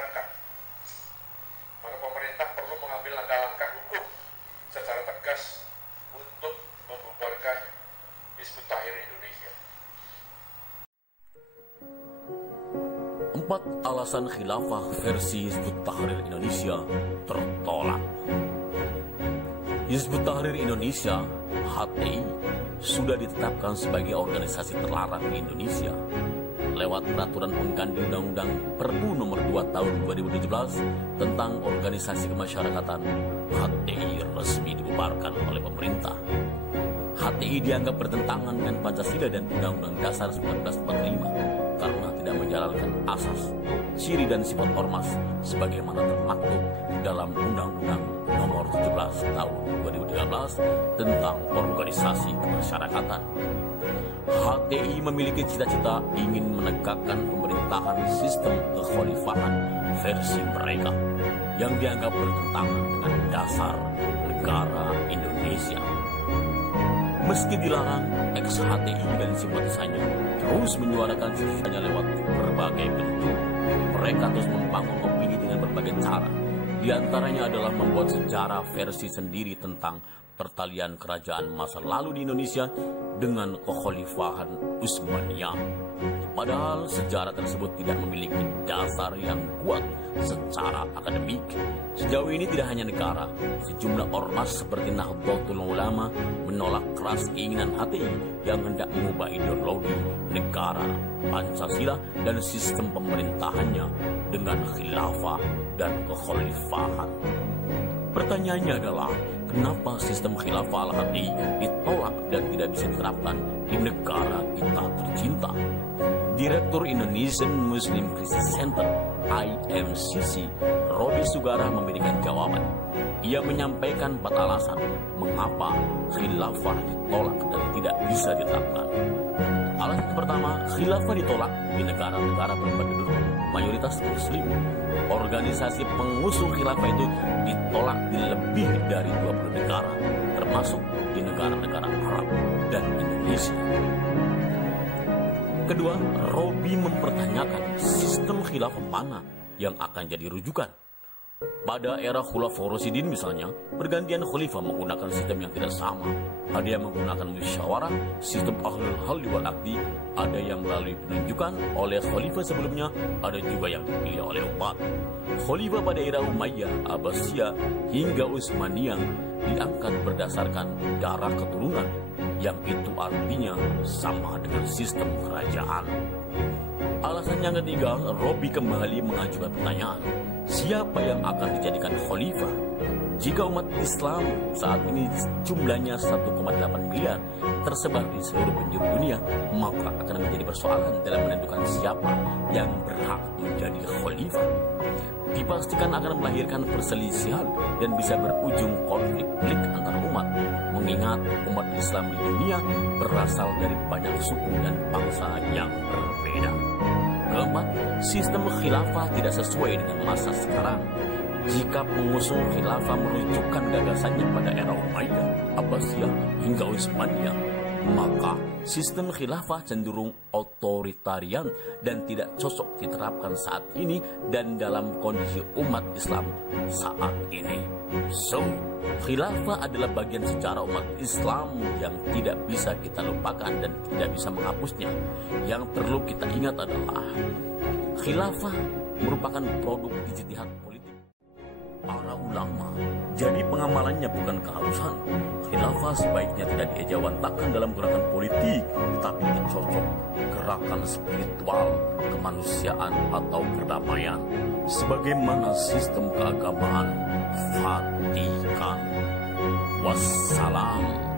dilaksanakan. Maka pemerintah perlu mengambil langkah-langkah hukum secara tegas untuk membubarkan Hizbut Tahrir Indonesia. 4 alasan khilafah versi Hizbut Tahrir Indonesia tertolak. Hizbut Tahrir Indonesia (HTI) sudah ditetapkan sebagai organisasi terlarang di Indonesia lewat peraturan pengganti Undang-Undang Perpu Nomor 2 Tahun 2017 tentang organisasi kemasyarakatan. HTI resmi dibubarkan oleh pemerintah. HTI dianggap bertentangan dengan Pancasila dan Undang-Undang Dasar 1945 karena tidak menjalankan asas, ciri dan sifat ormas sebagaimana termaktub dalam Undang-Undang Nomor 17 Tahun 2013 tentang organisasi kemasyarakatan. HTI memiliki cita-cita ingin menegakkan pemerintahan sistem kekhalifahan versi mereka yang dianggap bertentangan dengan dasar negara Indonesia. Meski dilarang, ex-HTI dan simpatisannya terus menyuarakan cita-citanya lewat berbagai bentuk. Mereka terus membangun opini dengan berbagai cara. Di antaranya adalah membuat sejarah versi sendiri tentang pertalian kerajaan masa lalu di Indonesia dengan kekhalifahan Utsmaniyah. Padahal sejarah tersebut tidak memiliki dasar yang kuat secara akademik. Sejauh ini tidak hanya negara, sejumlah ormas seperti Nahdlatul Ulama menolak keras keinginan HTI yang hendak mengubah ideologi negara, Pancasila dan sistem pemerintahannya dengan khilafah dan kekhalifahan. Pertanyaannya adalah, kenapa sistem khilafah al-HTI ditolak dan tidak bisa diterapkan di negara kita tercinta? Direktur Indonesian Muslim Crisis Center (IMCC), Robi Sugara memberikan jawaban. Ia menyampaikan 4 alasan mengapa khilafah ditolak dan tidak bisa diterapkan. Alasan pertama, khilafah ditolak di negara-negara berpenduduk mayoritas Muslim. Organisasi pengusung khilafah itu ditolak di lebih dari 20 negara, termasuk di negara-negara Arab dan Indonesia. Kedua, Robi mempertanyakan sistem khilafah mana yang akan jadi rujukan. Pada era Khulafaur Rasyidin misalnya, pergantian khalifah menggunakan sistem yang tidak sama. Ada yang menggunakan musyawarah, sistem ahlul halli wal aqdi, ada yang melalui penunjukan oleh khalifah sebelumnya, ada juga yang dipilih oleh umat. Khalifah pada era Umayyah, Abbasiyah hingga Utsmaniyah diangkat berdasarkan darah keturunan, yang itu artinya sama dengan sistem kerajaan. Alasan yang ketiga, Robi kembali mengajukan pertanyaan, siapa yang akan dijadikan khalifah? Jika umat Islam saat ini jumlahnya 1,8 miliar tersebar di seluruh penjuru dunia, maka akan menjadi persoalan dalam menentukan siapa yang berhak menjadi khalifah. Dipastikan akan melahirkan perselisihan dan bisa berujung konflik antar umat, mengingat umat Islam di dunia berasal dari banyak suku dan bangsa yang berbeda. Keempat, sistem khilafah tidak sesuai dengan masa sekarang. Jika pengusung khilafah merujukkan gagasannya pada era Umayyah, Abbasiyah hingga Utsmaniyah, maka sistem khilafah cenderung otoritarian dan tidak cocok diterapkan saat ini dan dalam kondisi umat Islam saat ini. So, khilafah adalah bagian sejarah umat Islam yang tidak bisa kita lupakan dan tidak bisa menghapusnya. Yang perlu kita ingat adalah khilafah merupakan produk ijtihad politik para ulama. Jadi pengamalannya bukan keharusan. Khilafah sebaiknya tidak diejawantahkan dalam gerakan politik, tetapi dicocok gerakan spiritual, kemanusiaan atau perdamaian, sebagaimana sistem keagamaan Vatikan. Wassalam.